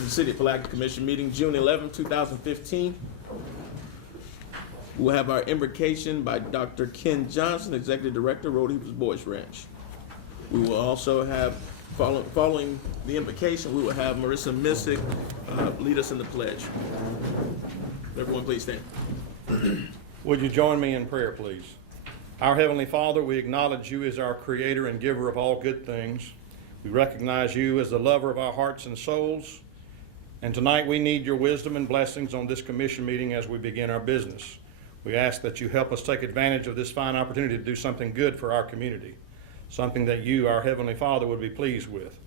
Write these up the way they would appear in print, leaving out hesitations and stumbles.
This is the City of Palaca Commission meeting, June 11, 2015. We'll have our invocation by Dr. Ken Johnson, Executive Director, Road Heapers Boys Ranch. We will also have, following the invocation, we will have Marissa Missick lead us in the pledge. Everyone please stand. Would you join me in prayer, please? Our Heavenly Father, we acknowledge you as our creator and giver of all good things. We recognize you as the lover of our hearts and souls. And tonight we need your wisdom and blessings on this commission meeting as we begin our business. We ask that you help us take advantage of this fine opportunity to do something good for our community, something that you, our Heavenly Father, would be pleased with.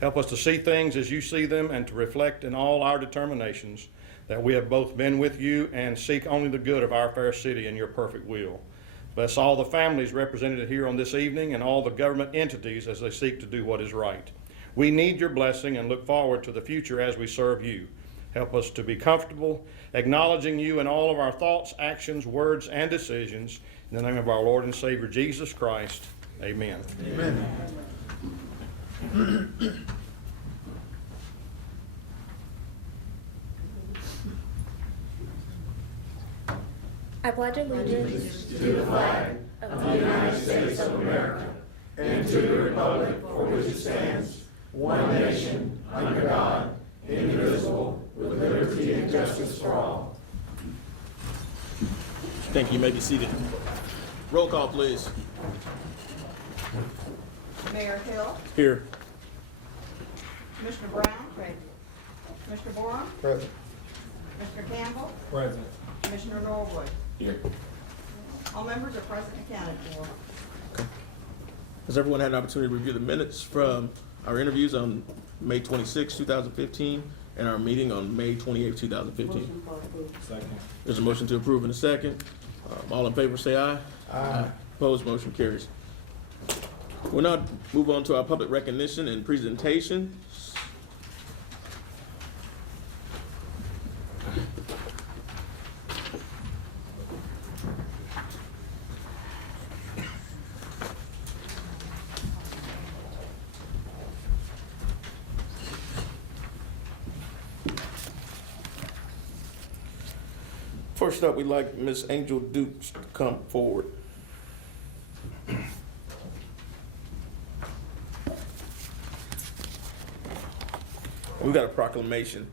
Help us to see things as you see them and to reflect in all our determinations that we have both been with you and seek only the good of our fair city and your perfect will. Bless all the families represented here on this evening and all the government entities as they seek to do what is right. We need your blessing and look forward to the future as we serve you. Help us to be comfortable, acknowledging you in all of our thoughts, actions, words, and decisions. In the name of our Lord and Savior, Jesus Christ, amen. Amen. I pledge allegiance to the flag of the United States of America and to the republic for which it stands, one nation, under God, indivisible, with liberty and justice for all. Thank you. You may be seated. Roll call, please. Mayor Hill, Here. Commissioner Brown, Commissioner Borum, Present. Commissioner Campbell, Present. Commissioner Norwood. Here. All members are present and accounted for. Has everyone had an opportunity to review the minutes from our interviews on May 26, 2015, and our meeting on May 28, 2015? Second. There's a motion to approve in a second. All in favor say aye. Aye. Opposed, motion carries. We'll now move on to our public recognition and presentation. First up, we'd like Ms. Angel Dukes to come forward. We've got a proclamation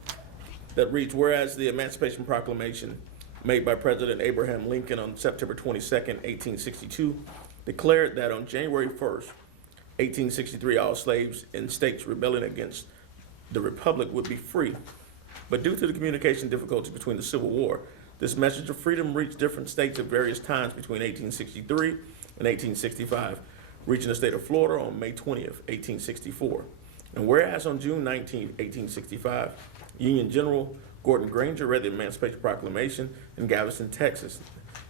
that reads, whereas the Emancipation Proclamation made by President Abraham Lincoln on September 22nd, 1862, declared that on January 1st, 1863, all slaves in states rebelling against the Republic would be free. But due to the communication difficulties between the Civil War, this message of freedom reached different states at various times between 1863 and 1865, reaching the state of Florida on May 20th, 1864. And whereas on June 19, 1865, Union General Gordon Granger read the Emancipation Proclamation in Galveston, Texas,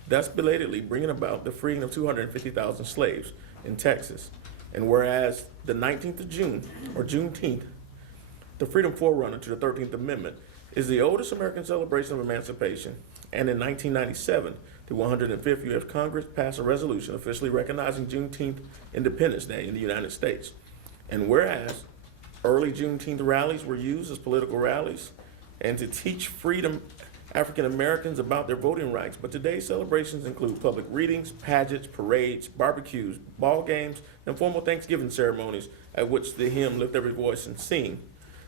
thus belatedly bringing about the freeing of 250,000 slaves in Texas. And whereas the 19th of June, or Juneteenth, the freedom forerunner to the 13th Amendment, is the oldest American celebration of emancipation, and in 1997, the 105th U.S. Congress passed a resolution officially recognizing Juneteenth Independence Day in the United States. And whereas early Juneteenth rallies were used as political rallies and to teach freedom African Americans about their voting rights, but today's celebrations include public readings, pageants, parades, barbecues, ball games, and formal Thanksgiving ceremonies at which the hymn Lift Every Voice and Sing.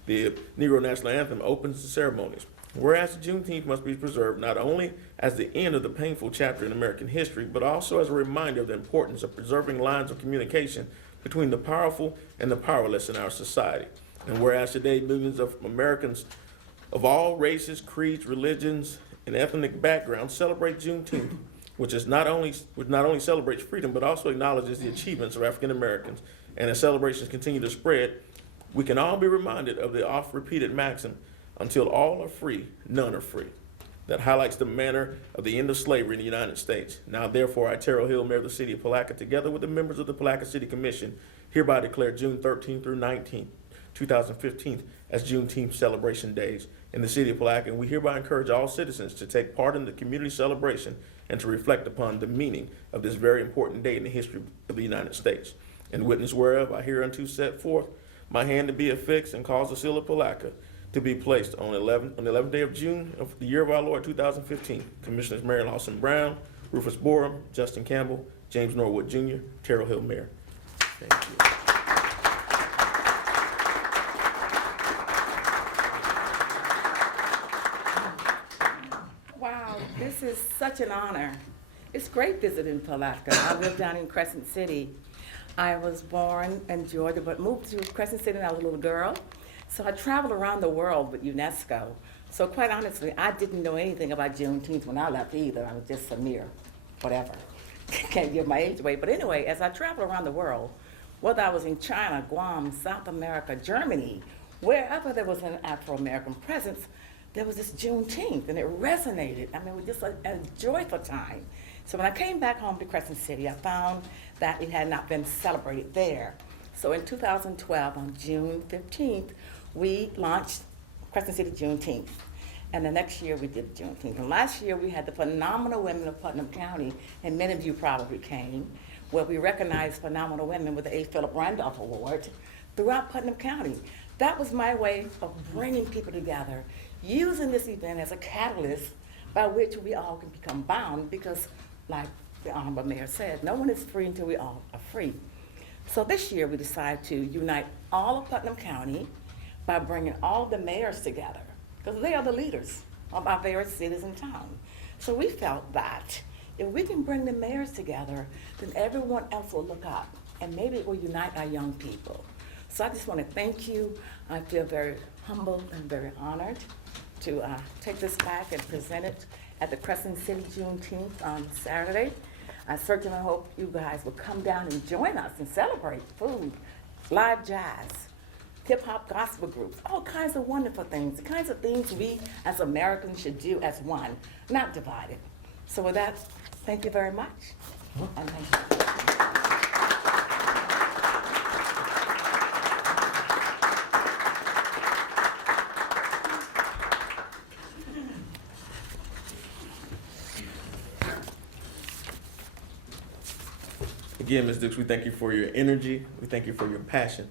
The Negro National Anthem opens the ceremonies. Whereas Juneteenth must be preserved not only as the end of the painful chapter in American history, but also as a reminder of the importance of preserving lines of communication between the powerful and the powerless in our society. And whereas today millions of Americans of all races, creeds, religions, and ethnic backgrounds celebrate Juneteenth, which not only celebrates freedom, but also acknowledges the achievements of African Americans. And as celebrations continue to spread, we can all be reminded of the oft-repeated maxim, until all are free, none are free. That highlights the manner of the end of slavery in the United States. Now, therefore, I, Terrell Hill, Mayor of the City of Palaca, together with the members of the Palaca City Commission, hereby declare June 13th through 19th, 2015, as Juneteenth celebration days in the City of Palaca, and we hereby encourage all citizens to take part in the community celebration and to reflect upon the meaning of this very important day in the history of the United States. In witness whereof I hereunto set forth my hand to be affixed and cause the seal of Palaca, to be placed on the 11th day of June of the year of our Lord 2015. Commissioners Mary Lawson Brown, Rufus Borum, Justin Campbell, James Norwood Jr., Terrell Hill Mayor. Thank you. Wow, this is such an honor. It's great visiting Palatka. I live down in Crescent City. I was born in Georgia, but moved to Crescent City when I was a little girl. So I traveled around the world with UNESCO. So quite honestly, I didn't know anything about Juneteenth when I left either. I was just a mere whatever. Can't give my age away. But anyway, as I traveled around the world, whether I was in China, Guam, South America, Germany, wherever there was an Afro-American presence, there was this Juneteenth, and it resonated. I mean, it was just a joyful time. So when I came back home to Crescent City, I found that it had not been celebrated there. So in 2012, on June 15th, we launched Crescent City Juneteenth. And the next year we did Juneteenth. And last year we had the phenomenal women of Putnam County, and many of you probably came, where we recognized phenomenal women with the A. Philip Randolph Award throughout Putnam County. That was my way of bringing people together, using this event as a catalyst by which we all can become bound, because like the Honorable Mayor said, no one is free until we all are free. So this year we decided to unite all of Putnam County by bringing all the mayors together, because they are the leaders of our various cities and towns. So we felt that if we can bring the mayors together, then everyone else will look up, and maybe it will unite our young people. So I just want to thank you. I feel very humbled and very honored to take this back and present it at the Crescent City Juneteenth on Saturday. I certainly hope you guys will come down and join us and celebrate food, live jazz, hip-hop gospel groups, all kinds of wonderful things, the kinds of things we as Americans should do as one, not divided. So with that, thank you very much. And thank you. Again, Ms. Dukes, we thank you for your energy. We thank you for your passion.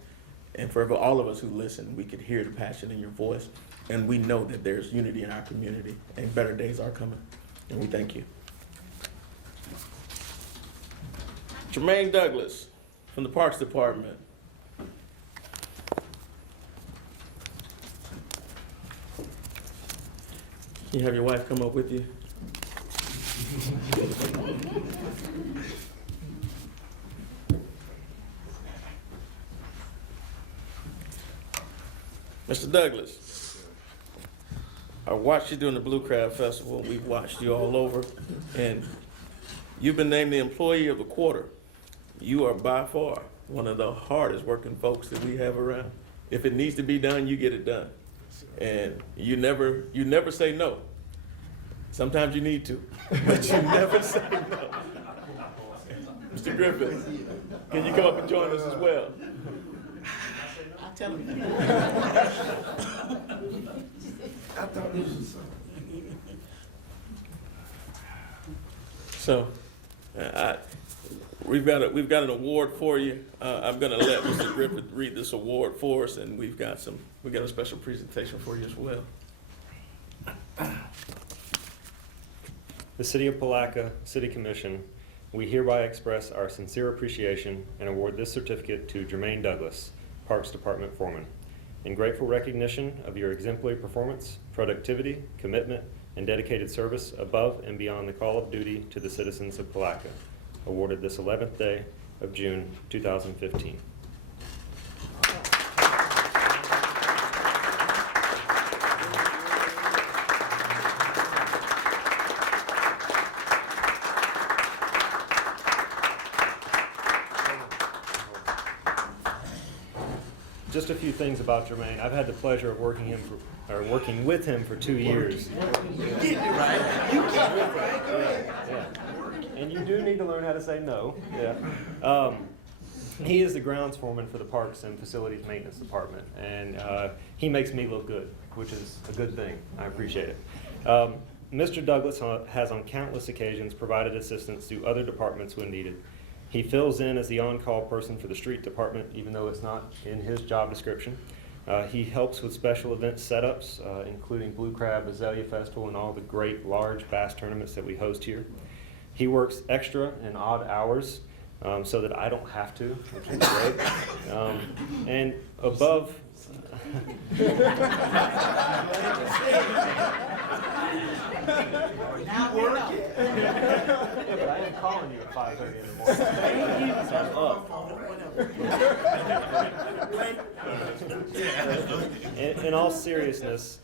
And for all of us who listen, we could hear the passion in your voice. And we know that there's unity in our community and better days are coming. And we thank you. Jermaine Douglas from the Parks Department. Can you have your wife come up with you? Mr. Douglas, I watched you during the Blue Crab Festival. We've watched you all over, and you've been named the Employee of the Quarter. You are by far one of the hardest working folks that we have around. If it needs to be done, you get it done. And you never say no. Sometimes you need to, but you never say no. Mr. Griffin, can you come up and join us as well? Tell him. I thought this was something. So, we've got an award for you. I'm going to let Mr. Griffith read this award for us, and we got a special presentation for you as well. The City of Palatka City Commission, we hereby express our sincere appreciation and award this certificate to Jermaine Douglas, Parks Department Foreman, in grateful recognition of your exemplary performance, productivity, commitment, and dedicated service above and beyond the call of duty to the citizens of Palatka, awarded this 11th day of June 2015. Just a few things about Jermaine. I've had the pleasure of working with him for 2 years. Yeah. And you do need to learn how to say no. Yeah. He is the grounds foreman for the Parks and Facilities Maintenance Department, and he makes me look good, which is a good thing. I appreciate it. Mr. Douglas has on countless occasions provided assistance to other departments when needed. He fills in as the on-call person for the street department, even though it's not in his job description. He helps with special event setups, including Blue Crab, Azalea Festival, and all the great large bass tournaments that we host here. He works extra and odd hours so that I don't have to, which is great. And above... Now we know. Yeah, but I am calling you at 5:30 in the morning. In all seriousness,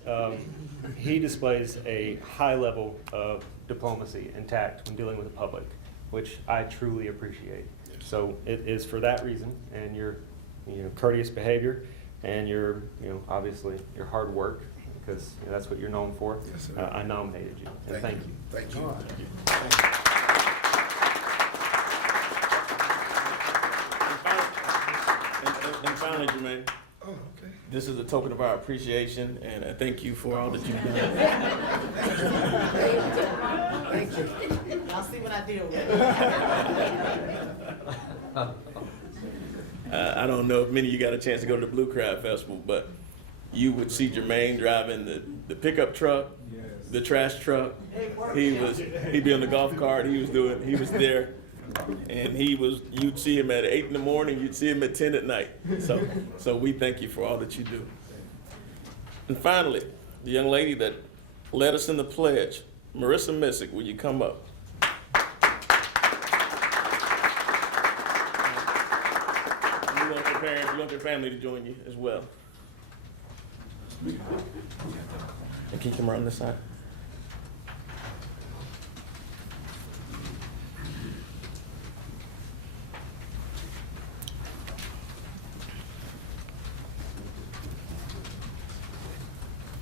he displays a high level of diplomacy and tact when dealing with the public, which I truly appreciate. So it is for that reason, and your courteous behavior, and your obviously your hard work, because that's what you're known for. Yes, sir. I nominated you, and thank you. Thank you. And finally, Jermaine, Oh, okay. this is a token of our appreciation, and I thank you for all that you've done. Thank you. Y'all see what I did with it? I don't know if many of you got a chance to go to the Blue Crab Festival, but you would see Jermaine driving the pickup truck, the trash truck. He'd be on the golf cart. He was there, and you'd see him at 8 in the morning. You'd see him at 10 at night. So we thank you for all that you do. And finally, the young lady that led us in the pledge, Marissa Missick, will you come up? We want your family to join you as well. And keep them around this side.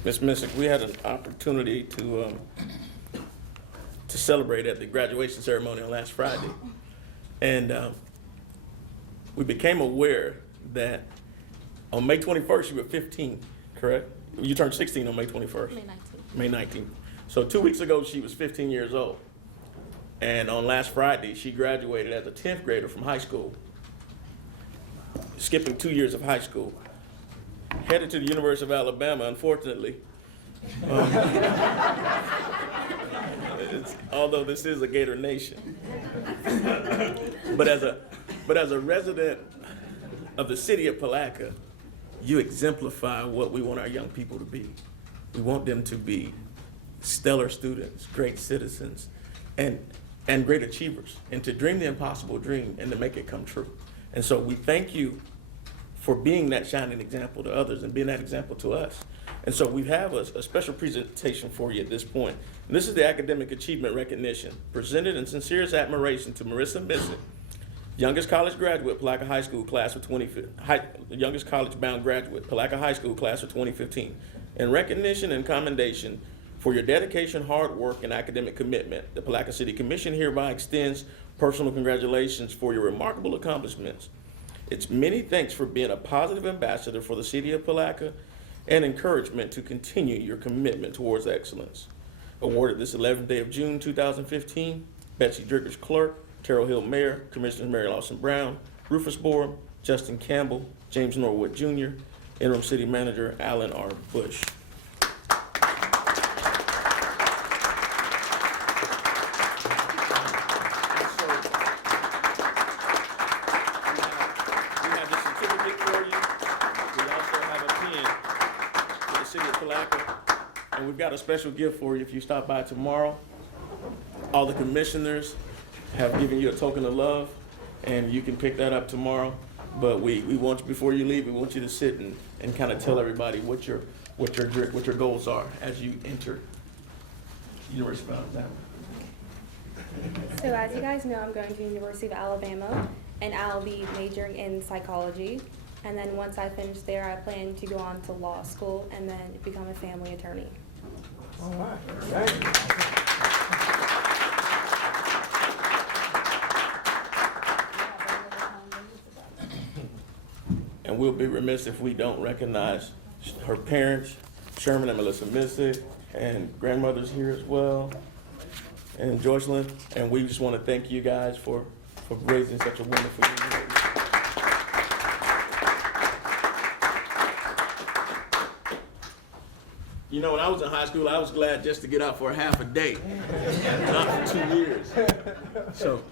Ms. Missick, we had an opportunity to celebrate at the graduation ceremony on last Friday. And we became aware that on May 21st, you were 15, correct? You turned 16 on May 21st. May 19th. May 19th. So 2 weeks ago, she was 15 years old. And on last Friday, she graduated as a 10th grader from high school, skipping 2 years of high school. Headed to the University of Alabama, unfortunately. Although this is a Gator nation. But as a resident of the city of Palatka, you exemplify what we want our young people to be. We want them to be stellar students, great citizens, and great achievers, and to dream the impossible dream and to make it come true. And so we thank you for being that shining example to others and being that example to us. And so we have a special presentation for you at this point. And this is the Academic Achievement Recognition, presented in sincerest admiration to Marissa Missick, youngest college graduate, Palatka High School class of youngest college-bound graduate, Palatka High School class of 2015. In recognition and commendation for your dedication, hard work, and academic commitment, the Palatka City Commission hereby extends personal congratulations for your remarkable accomplishments. It's many thanks for being a positive ambassador for the city of Palatka and encouragement to continue your commitment towards excellence. Awarded this 11th day of June 2015, Betsy Driggers Clerk, Terrell Hill Mayor, Commissioners Mary Lawson Brown, Rufus Borum, Justin Campbell, James Norwood Jr., Interim City Manager Alan R. Bush. And we've got a special gift for you if you stop by tomorrow. All the commissioners have given you a token of love, and you can pick that up tomorrow. But we want you, before you leave, we want you to sit and kind of tell everybody what your goals are as you enter University of Alabama. So as you guys know, I'm going to University of Alabama, and I'll be majoring in psychology. And then once I finish there, I plan to go on to law school and then become a family attorney. All right. Thank you. And we'll be remiss if we don't recognize her parents, Sherman and Melissa Missick, and grandmothers here as well, and Joycelyn. And we just want to thank you guys for raising such a wonderful young lady. You know, when I was in high school, I was glad just to get out for a half a day, not for 2 years. So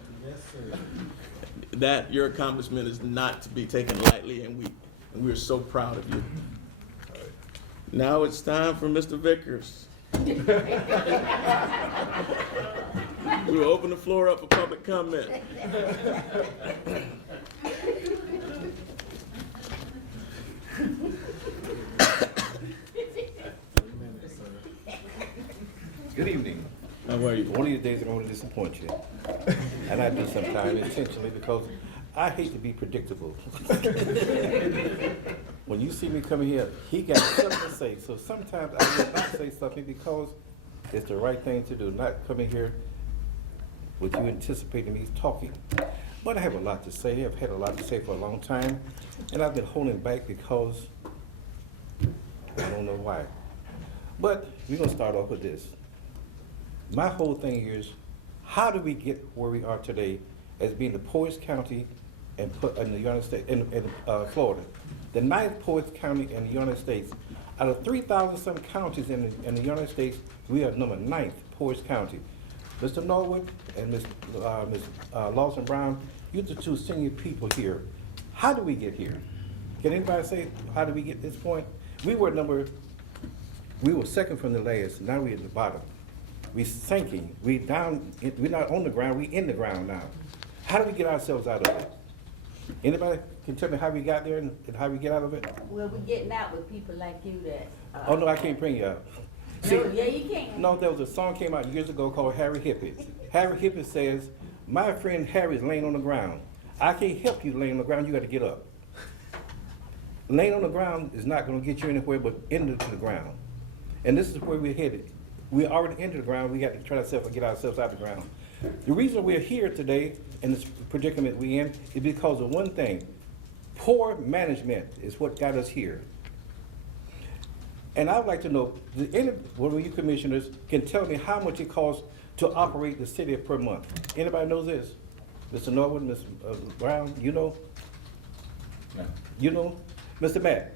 that your accomplishment is not to be taken lightly, and we're so proud of you. Now it's time for Mr. Vickers. We will open the floor up for public comment. Good evening. How are you? One of these days I'm going to disappoint you. And I do sometimes intentionally because I hate to be predictable. When you see me coming here, he got something to say. So sometimes I will not say something because it's the right thing to do, not coming here with you anticipating me talking. But I have a lot to say. I've had a lot to say for a long time. And I've been holding back because I don't know why. But we're going to start off with this. My whole thing here is, how do we get where we are today as being the poorest county in the United States, in Florida? The 9th poorest county in the United States. Out of 3,000 some counties in the United States, we are number 9th poorest county. Mr. Norwood and Ms. Lawson Brown, you're the two senior people here. How do we get here? Can anybody say, how do we get this point? We were second from the last, now we're at the bottom. We're sinking, we're down, we're not on the ground, we're in the ground now. How do we get ourselves out of it? Anybody can tell me how we got there and how we get out of it? Well, we're getting out with people like you that. Oh, no, I can't bring you out. No, yeah, you can. No, there was a song came out years ago called Harry Hippie. Harry Hippie says, my friend Harry's laying on the ground. I can't help you laying on the ground, you gotta get up. Laying on the ground is not gonna get you anywhere but into the ground. And this is where we're headed. We're already into the ground, we got to try to get ourselves out of the ground. The reason we're here today in this predicament we're in is because of one thing. Poor management is what got us here. And I'd like to know, one of you commissioners can tell me how much it costs to operate the city per month. Anybody knows this? Mr. Norwood, Ms. Brown, you know? No. You know? Mr. Matt?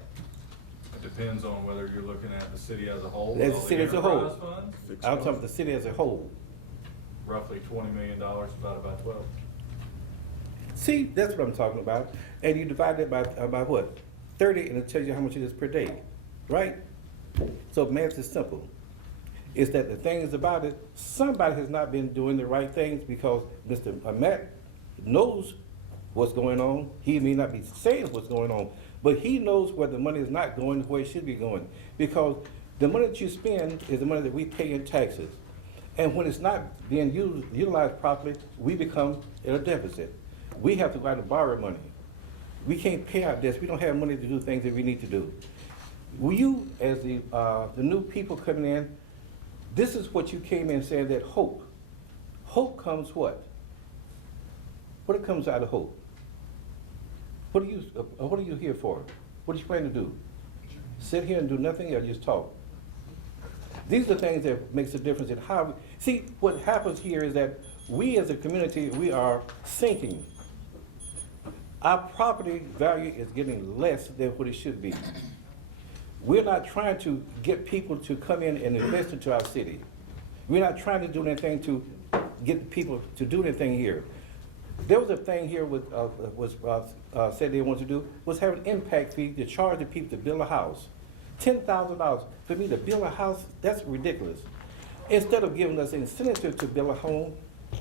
It depends on whether you're looking at the city as a whole. As the all the city as a whole. enterprise funds, I'm talking about the city as a whole. roughly $20 million, about 12. See, that's what I'm talking about. And you divide it by what? 30, and it tells you how much it is per day, right? So math is simple. It's that the thing is about it, somebody has not been doing the right things because Mr. Matt knows what's going on. He may not be saying what's going on, but he knows where the money is not going, where it should be going. Because the money that you spend is the money that we pay in taxes. And when it's not being utilized properly, we become at a deficit. We have to go out and borrow money. We can't pay our debts. We don't have money to do things that we need to do. Will you, as the new people coming in, this is what you came in saying, that hope. Hope comes what? What comes out of hope? What are you here for? What are you planning to do? Sit here and do nothing or just talk? These are things that makes a difference in how we, see, what happens here is that we as a community, we are sinking. Our property value is getting less than what it should be. We're not trying to get people to come in and invest into our city. We're not trying to do anything to get people to do anything here. There was a thing here with, said they wanted to do, was have an impact fee to charge the people to build a house. $10,000 for me to build a house, that's ridiculous. Instead of giving us incentive to build a home,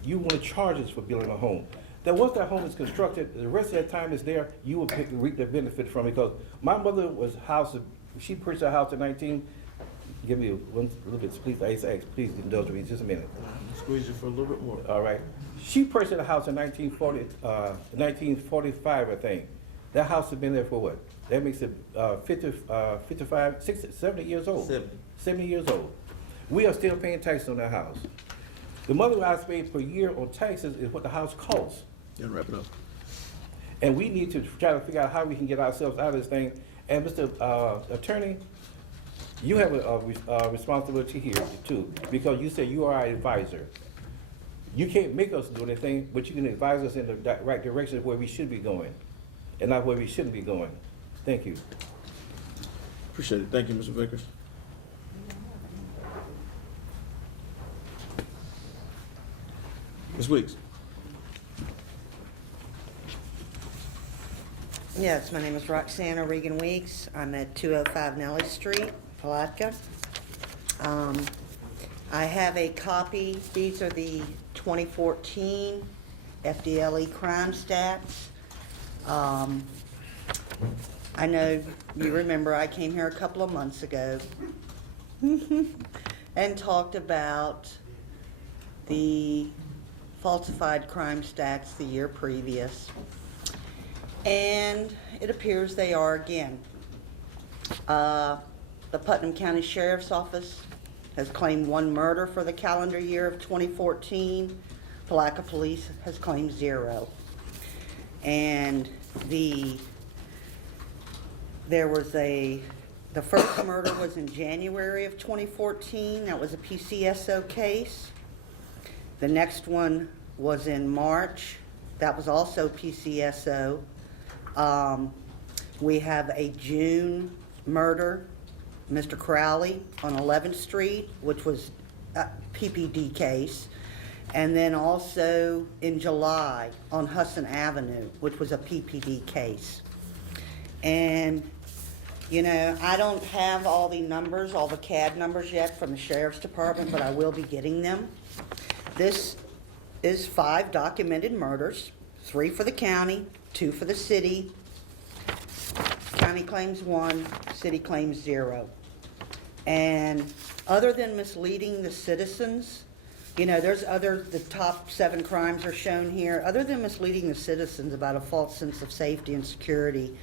you want to charge us for building a home. That once that home is constructed, the rest of that time is there, you will reap the benefit from it. Because my mother was she purchased a house in give me a little bit, please, please indulge me just a minute. Squeeze you for a little bit more. All right. She purchased a house in 1945, I think. That house has been there for what? That makes it 55, 60, 70 years old. 70 years old. We are still paying taxes on that house. The money I pay per year on taxes is what the house costs. Yeah, wrap it up. And we need to try to figure out how we can get ourselves out of this thing. And Mr. Attorney, you have a responsibility here too, because you said you are our advisor. You can't make us do anything, but you can advise us in the right direction of where we should be going, and not where we shouldn't be going. Thank you. Appreciate it. Thank you, Mr. Vickers. Ms. Weeks? Yes, my name is Roxanna Regan Weeks. I'm at 205 Nellie Street, Palatka. I have a copy. These are the 2014 FDLE crime stats. I know you remember I came here a couple of months ago and talked about the falsified crime stats the year previous. And it appears they are again. The Putnam County Sheriff's Office has claimed 1 murder for the calendar year of 2014. Palatka Police has claimed 0. And the first murder was in January of 2014. That was a PCSO case. The next one was in March. That was also PCSO. We have a June murder, Mr. Crowley on 11th Street, which was a PPD case. And then also in July on Hudson Avenue, which was a PPD case. And, you know, I don't have all the numbers, all the CAD numbers yet from the Sheriff's Department, but I will be getting them. This is 5 documented murders, 3 for the county, 2 for the city. County claims 1, city claims 0. And other than misleading the citizens, you know, the top 7 crimes are shown here. Other than misleading the citizens about a false sense of safety and security,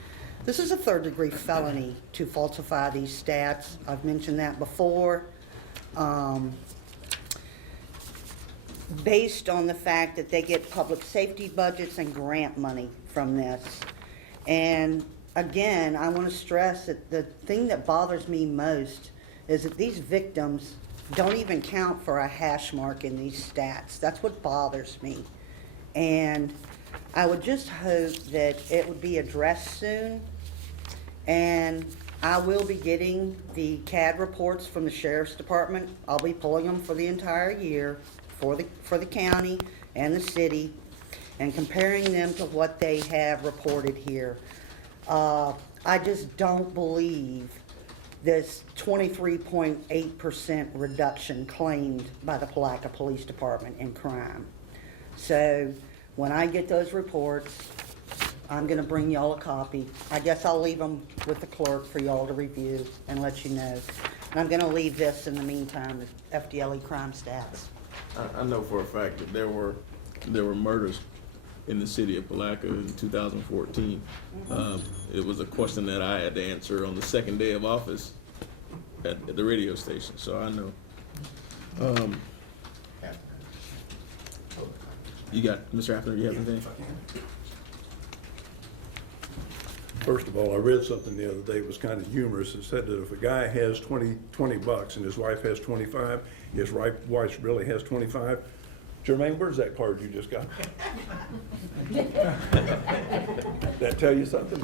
this is a 3rd-degree felony to falsify these stats. I've mentioned that before. Based on the fact that they get public safety budgets and grant money from this. And again, I want to stress that the thing that bothers me most is that these victims don't even count for a hash mark in these stats. That's what bothers me. And I would just hope that it would be addressed soon. And I will be getting the CAD reports from the Sheriff's Department. I'll be pulling them for the entire year for the county and the city and comparing them to what they have reported here. I just don't believe this 23.8% reduction claimed by the Palatka Police Department in crime. So when I get those reports, I'm gonna bring y'all a copy. I guess I'll leave them with the clerk for y'all to review and let you know. And I'm gonna leave this in the meantime, the FDLE crime stats. I know for a fact that there were murders in the city of Palatka in 2014. It was a question that I had to answer on the 2nd day of office at the radio station, so I know. You got, Mr. Hafner, you have anything? First of all, I read something the other day, it was kind of humorous. It said that if a guy has $20 and his wife has 25, his wife really has 25. Jermaine, where's that card you just got? That tell you something?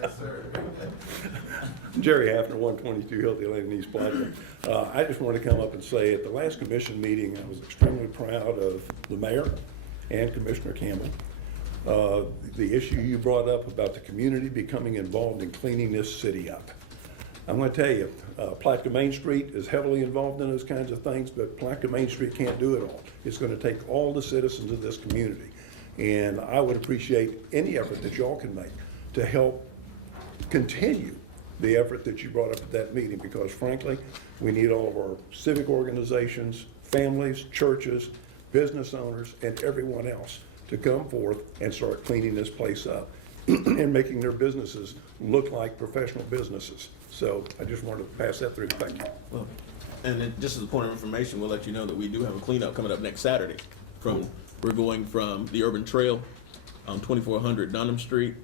Yes, sir. Jerry Hafner, 122 Hillsdale Lane in East Palatka. I just want to come up and say at the last commission meeting, I was extremely proud of the mayor and Commissioner Campbell. The issue you brought up about the community becoming involved in cleaning this city up. I'm going to tell you, Palatka Main Street is heavily involved in those kinds of things, but Palatka Main Street can't do it all. It's going to take all the citizens of this community. And I would appreciate any effort that y'all can make to help continue the effort that you brought up at that meeting, because frankly, we need all of our civic organizations, families, churches, business owners, and everyone else to come forth and start cleaning this place up and making their businesses look like professional businesses. So I just wanted to pass that through. Thank you. Well, and then just as a point of information, we'll let you know that we do have a cleanup coming up next Saturday. We're going from the Urban Trail on 2400 Dunham Street,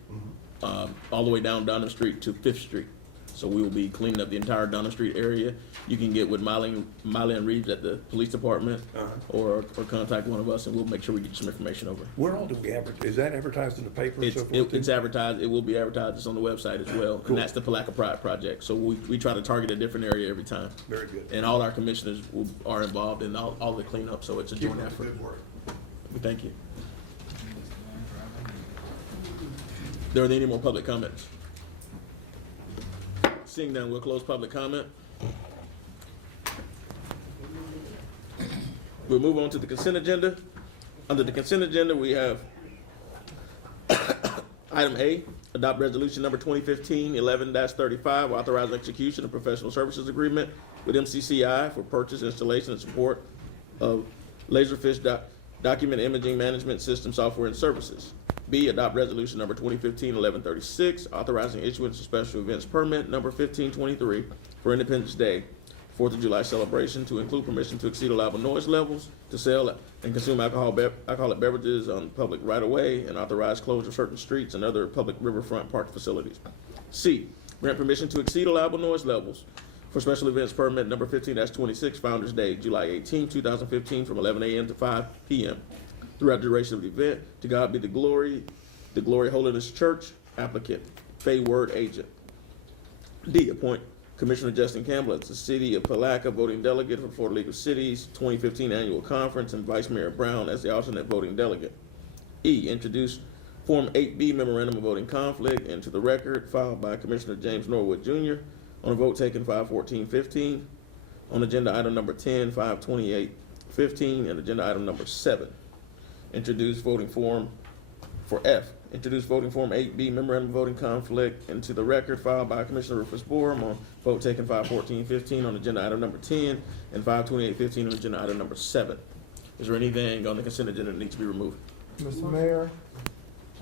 all the way down Dunham Street to 5th Street. So we will be cleaning up the entire Donna Street area. You can get with Miley and Reeves at the police department, or contact one of us, and we'll make sure we get you some information over. Where all do we advertise? Is that advertised in the paper and so forth? It's advertised, it will be advertised, it's on the website as well, Cool. and that's the Palaca Pride Project. So we try to target a different area every time. Very good. And all our commissioners are involved in all the cleanup, so it's a joint effort. Good work. We thank you. Are there any more public comments? Seeing none, we'll close public comment. We'll move on to the consent agenda. Under the consent agenda, we have item A, adopt resolution number 2015-11-35, authorize execution of professional services agreement with MCCI for purchase, installation, and support of Laserfish document imaging management system software and services. B, adopt resolution number 2015-1136, authorizing issuance of special events permit number 1523 for Independence Day, 4th of July celebration, to include permission to exceed allowable noise levels, to sell and consume alcoholic beverages on public right-of-way, and authorize closure of certain streets and other public riverfront park facilities. C, grant permission to exceed allowable noise levels for special events permit number 15-26, Founder's Day, July 18, 2015, from 11 a.m. to 5 p.m. throughout the duration of the event. To God be the Glory Holiness Church, applicant, Fay Word agent. D, appoint Commissioner Justin Campbell as the City of Palaca voting delegate for Florida League of Cities 2015 Annual Conference, and Vice Mayor Brown as the alternate voting delegate. E, introduce Form 8B Memorandum of Voting Conflict into the record, filed by Commissioner James Norwood Jr. on a vote taken 5/14/15, on agenda item number 10, 5/28/15, and agenda item number 7. Introduce voting form for F. Introduce voting form 8B Memorandum of Voting Conflict into the record, filed by Commissioner Rufus Borum on vote taken 5/14/15 on agenda item number 10 and 5/28/15 on agenda item number 7. Is there anything on the consent agenda that needs to be removed? Mr. Mayor,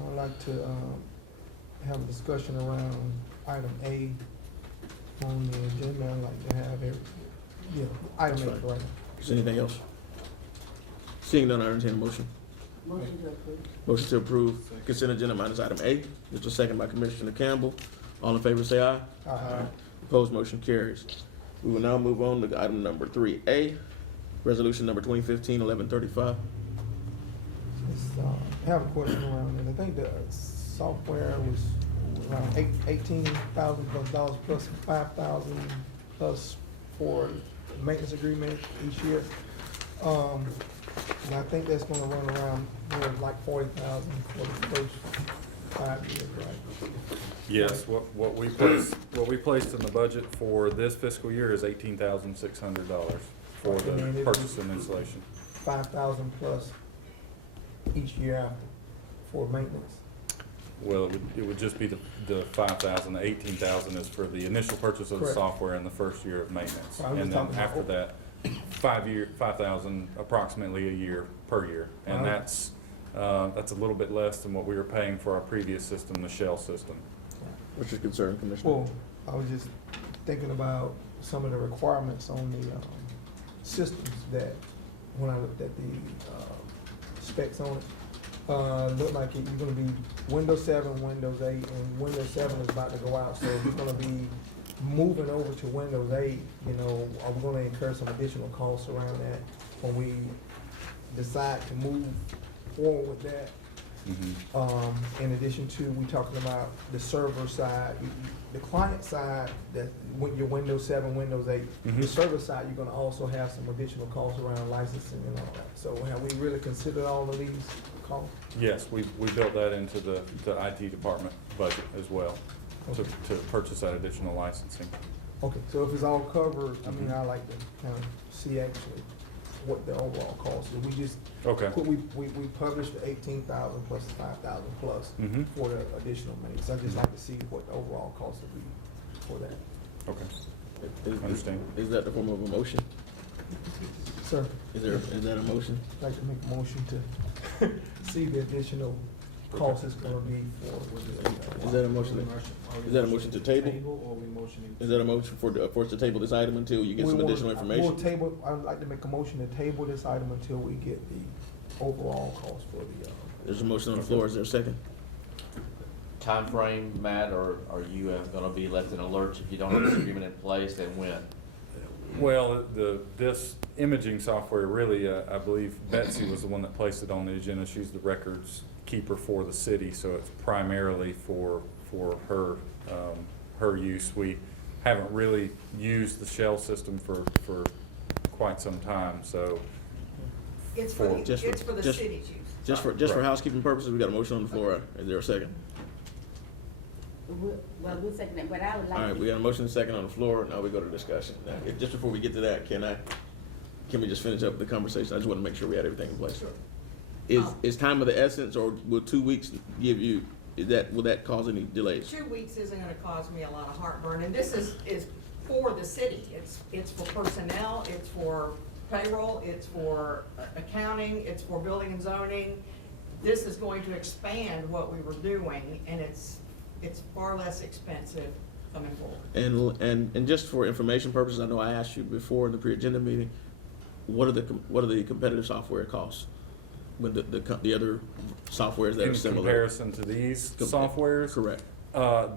I'd like to have a discussion around item A on the agenda. I'd like to have item A right now. Is there anything else? Seeing none, I entertain a motion. Motion to approve. Motion to approve consent agenda minus item A, which was second by Commissioner Campbell. All in favor say aye. Aye. Opposed, motion carries. We will now move on to item number 3A, resolution number 2015-1135. I have a question around it. I think the software was around $18,000+ plus $5,000+ for the maintenance agreement each year. And I think that's gonna run around like $40,000 for the first 5 years, right? Yes, what we placed in the budget for this fiscal year is $18,600 for And then the it purchase was and installation. 5,000 plus each year for maintenance. Well, it would just be the 5,000, the 18,000 is for the initial purchase of the Correct. software and the first year of maintenance. I'm just And then talking about- after that, 5,000 approximately a year per year. And that's a little bit less than what we were paying for our previous system, the Shell system. What's your concern, Commissioner? Well, I was just thinking about some of the requirements on the systems that, when I looked at the specs on it, looked like you're gonna be Windows 7, Windows 8, and Windows 7 is about to go out, so we're gonna be moving over to Windows 8, are we gonna incur some additional costs around that when we decide to move forward with that? In addition to, we talking about the server side, the client side, that when your Windows 7, Windows 8, the server side, you're gonna also have some additional costs around licensing and all that. So have we really considered all of these costs? Yes, we built that into the IT department budget as well, to purchase that additional licensing. Okay, so if it's all covered, I mean, I like to kind of see actually what the overall cost is. We just, Okay. we published the 18,000 plus the 5,000 plus for the additional maintenance. I'd just like to see what the overall cost would be for that. Okay. Understand. Is that the form of a motion? Sir, Is that a motion? I'd like to make a motion to see the additional cost is gonna be for. Is that a motion? Is that a motion to table? Or we motioning? Is that a motion for us to table this item until you get some additional information? We'll table, I'd like to make a motion to table this item until we get the overall cost for the, There's a motion on the floor. Is there a second? time frame, Matt, or are you gonna be left in a lurch if you don't have this agreement in place, and when? Well, this imaging software, really, I believe Betsy was the one that placed it on the agenda. She's the records keeper for the city, so it's primarily for her, her use. We haven't really used the Shell system for quite some time, so. It's for the, Just for- it's for the just- city's use. Just for Right. housekeeping purposes, we got a motion on the floor. Is there a second? Well, we'll second it, but I would All right, like we to, got a motion and a second on the floor. Now we go to discussion. Now, just before we get to that, can we just finish up the conversation? I just want to make sure we had everything in place. Is time of the essence, or will 2 weeks give you, will that cause any delays? 2 weeks isn't gonna cause me a lot of heartburn, and this is for the city. It's for personnel, it's for payroll, it's for accounting, it's for building and zoning. This is going to expand what we were doing, and it's far less expensive coming forward. And just for information purposes, I know I asked you before in the pre-agenda meeting, what are the competitive software costs? With the other softwares that In are similar? comparison to these softwares? Correct.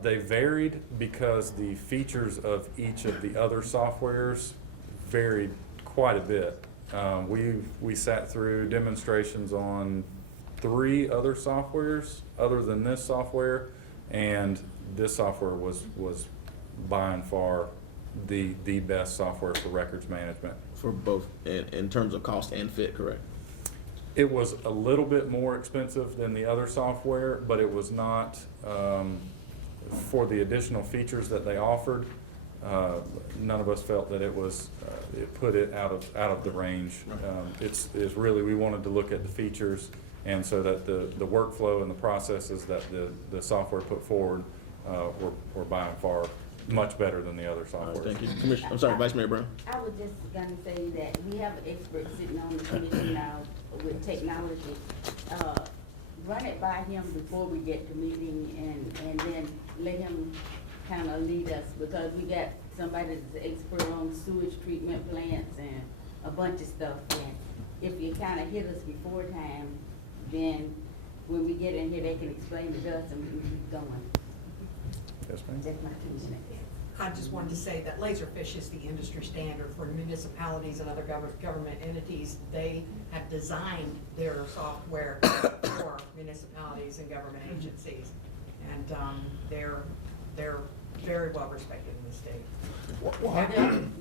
They varied because the features of each of the other softwares varied quite a bit. We sat through demonstrations on 3 other softwares other than this software, and this software was by and far the best software for records management. For both, in terms of cost and fit, correct? It was a little bit more expensive than the other software, but it was not, for the additional features that they offered, none of us felt that it was, it put it out of the range. It's really, we wanted to look at the features, and so that the workflow and the processes that the software put forward were by and far much better than the other All right, software. thank you. Commissioner, I'm sorry, Vice Mayor Brown? I was just gonna say that we have an expert sitting on the commission now with technology. Run it by him before we get to meeting and then let him kinda lead us, because we got somebody that's expert on sewage treatment plants and a bunch of stuff. And if you kinda hit us before time, then when we get in here, they can explain it to us and we can keep going. Yes, ma'am. That's my commission. I just wanted to say that Laserfish is the industry standard for municipalities and other government entities. They have designed their software for municipalities and government agencies. And, they're very well respected in the state.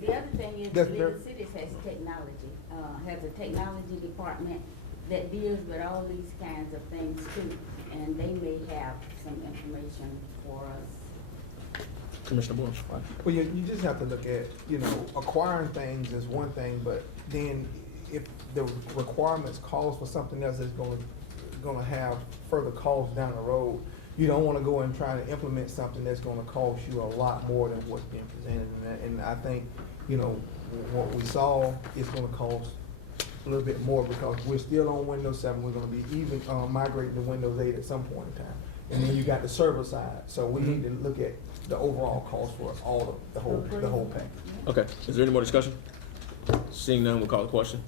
The other thing is, That's Little very- Cities has technology, has a technology department that deals with all these kinds of things too. And they may have some information for us. Commissioner Boyle? Well, you just have to look at, acquiring things is one thing, but then if the requirements calls for something else that's gonna have further costs down the road, you don't wanna go and try to implement something that's gonna cost you a lot more than what's being presented. And I think, what we saw is gonna cost a little bit more because we're still on Windows 7. We're gonna be even migrating to Windows 8 at some point in time. And then you got the server side, so we need to look at the overall cost for all of the whole package. Okay, is there any more discussion? Seeing none, we'll call the question.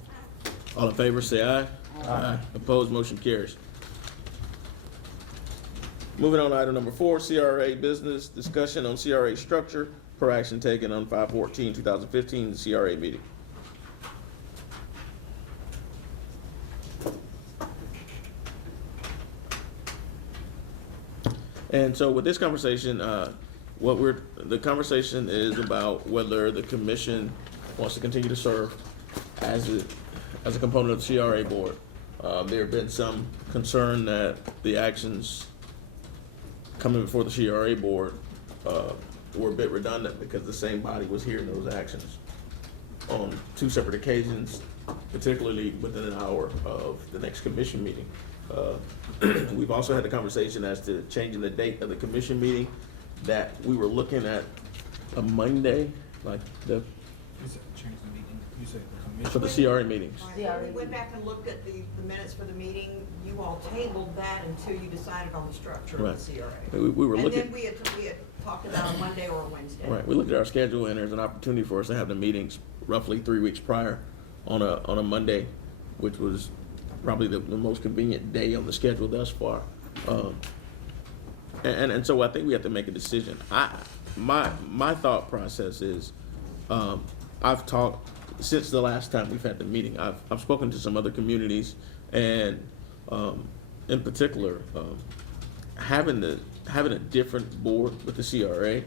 All in favor, say aye. Aye. Opposed, motion carries. Moving on to item number 4, CRA business, discussion on CRA structure per action taken on 5/14/2015, the CRA meeting. And so with this conversation, the conversation is about whether the commission wants to continue to serve as a component of the CRA board. There have been some concern that the actions coming before the CRA board were a bit redundant because the same body was hearing those actions on 2 separate occasions, particularly within an hour of the next commission meeting. We've also had a conversation as to changing the date of the commission meeting, that we were looking at a Monday, like for the CRA meetings. We went back and looked at the minutes for the meeting. You all tabled that until you decided on the structure Right. of the CRA. We were And looking. then we had talked about a Monday or a Wednesday. Right, we looked at our schedule and there's an opportunity for us to have the meetings roughly 3 weeks prior on a Monday, which was probably the most convenient day on the schedule thus far. And so I think we have to make a decision. My thought process is, I've talked, since the last time we've had the meeting, I've spoken to some other communities, and, in particular, having a different board with the CRA,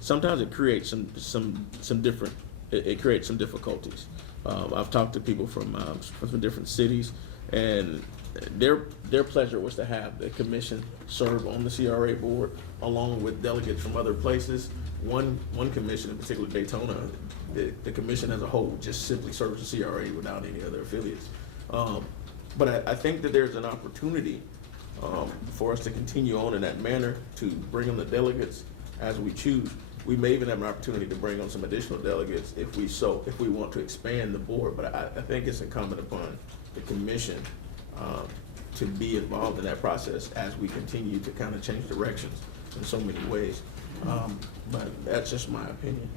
sometimes it creates some different, it creates some difficulties. I've talked to people from some different cities, and their pleasure was to have the commission serve on the CRA board along with delegates from other places. One commission, in particular Daytona, the commission as a whole just simply serves the CRA without any other affiliates. But I think that there's an opportunity for us to continue on in that manner, to bring on the delegates as we choose. We may even have an opportunity to bring on some additional delegates if we want to expand the board. But I think it's incumbent upon the commission to be involved in that process as we continue to kind of change directions in so many ways. But that's just my opinion.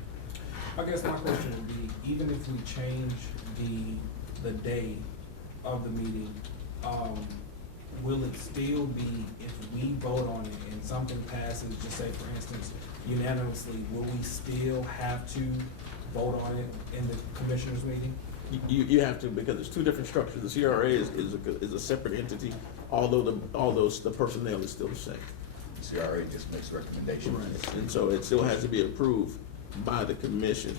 I guess my question would be, even if we change the day of the meeting, will it still be, if we vote on it and something passes, just say for instance, unanimously, will we still have to vote on it in the commissioners meeting? You have to, because it's two different structures. The CRA is a separate entity, although the personnel is still the same. CRA just makes recommendations. Right. And so it still has to be approved by the commission.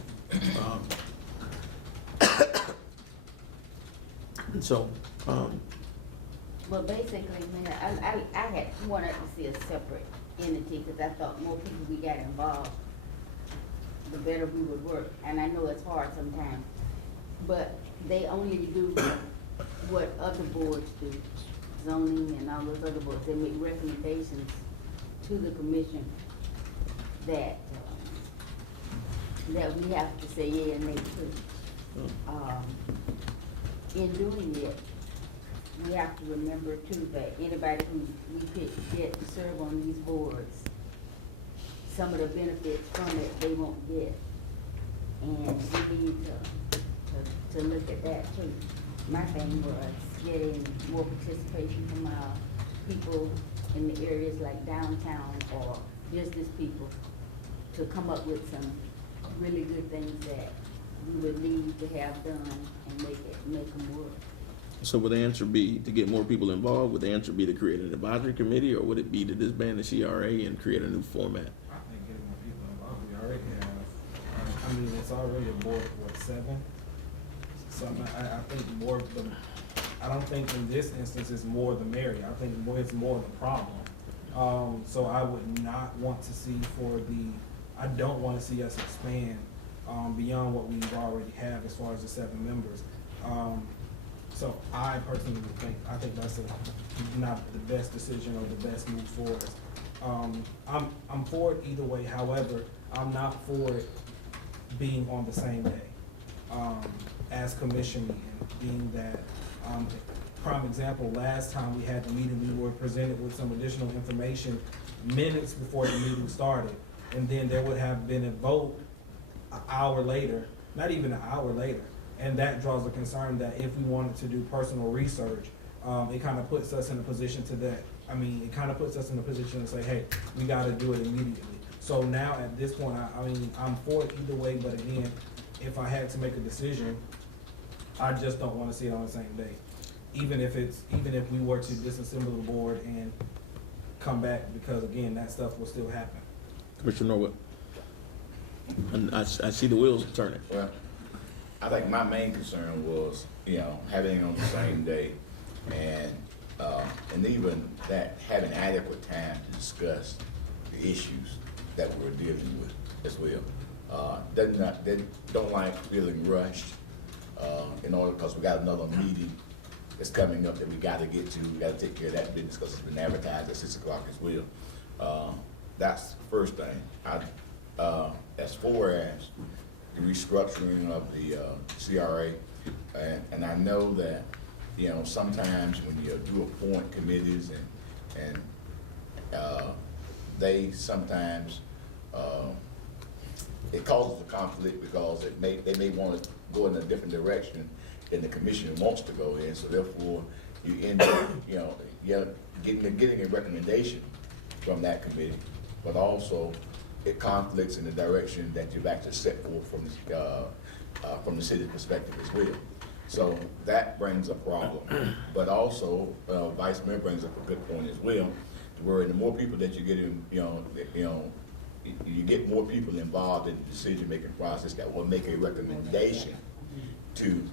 And so, Well, basically, Mayor, I had wanted to see a separate entity, because I thought more people we got involved, the better we would work. And I know it's hard sometimes, but they only do what other boards do, zoning and all those other boards. They make recommendations to the commission that we have to say yeah and nay to. In doing it, we have to remember too that anybody who we get to serve on these boards, some of the benefits from it they won't get. And we need to look at that too. My thing was getting more participation from our people in the areas like downtown or business people to come up with some really good things that we would need to have done and make them work. so would the answer be to get more people involved? Would the answer be to create an advisory committee, or would it be to disband the CRA and create a new format? I think getting more people involved, we already have, I mean, it's already a board of what, 7? So I think more of the, I don't think in this instance it's more the merrier. I think it's more the problem. So I would not want to see I don't want to see us expand beyond what we already have as far as the 7 members. So I personally I think that's not the best decision or the best move for us. I'm for it either way. However, I'm not for it being on the same day as commission meeting, being that, prime example, last time we had the meeting, we were presented with some additional information minutes before the meeting started. And then there would have been a vote an hour later, not even an hour later. And that draws a concern that if we wanted to do personal research, it kind of puts us in a position it kind of puts us in a position to say, hey, we got to do it immediately. So now at this point, I'm for it either way, but again, if I had to make a decision, I just don't want to see it on the same day. Even if we were to disassemble the board and come back, because again, that stuff will still happen. Commissioner Norwood? And I see the wheels turning. Well, I think my main concern was, having it on the same day, and even that having adequate time to discuss the issues that we're dealing with as well. They don't like feeling rushed, because we got another meeting that's coming up that we got to get to. We got to take care of that business because it's been advertised at 6 o'clock as well. That's the first thing. As far as the restructuring of the CRA, and I know that sometimes when you do appoint committees and they sometimes it causes a conflict because they may want to go in a different direction than the commission wants to go in. So therefore, you end up getting a recommendation from that committee, but also it conflicts in the direction that you've actually set forth from the city's perspective as well. So that brings a problem, but also, Vice Mayor brings up a good point as well, where the more people that you get in, you get more people involved in the decision-making process that will make a recommendation to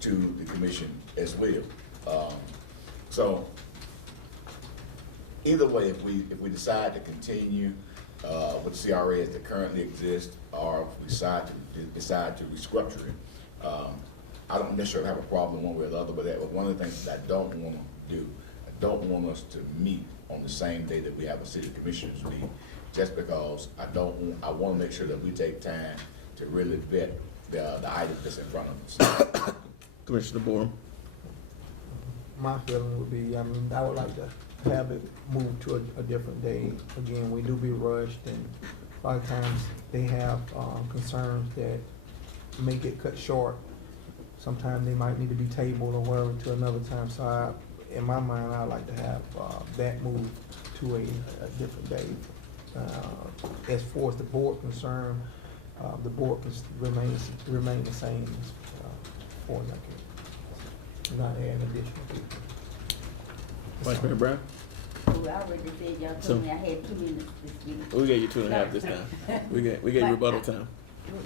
the commission as well. So either way, if we decide to continue with CRA as it currently exists, or if we decide to restructure it, I don't necessarily have a problem one way or the other, but one of the things that I don't want to do, I don't want us to meet on the same day that we have a city commissioners meeting, just because I want to make sure that we take time to really vet the items that's in front of us. Commissioner DeBoer. My feeling would be, I mean, I would like to have it moved to a different day. Again, we do be rushed, and a lot of times they have concerns that may get cut short. Sometimes they might need to be tabled or whatever to another time. So in my mind, I'd like to have that moved to a different day. As far as the board concerned, the board can remain the same as far as I can, not add additional people. Vice Mayor Brown? Well, I already said, y'all So- told me I had 2 minutes this week. We gave you 2.5 this time. We gave you rebuttal time.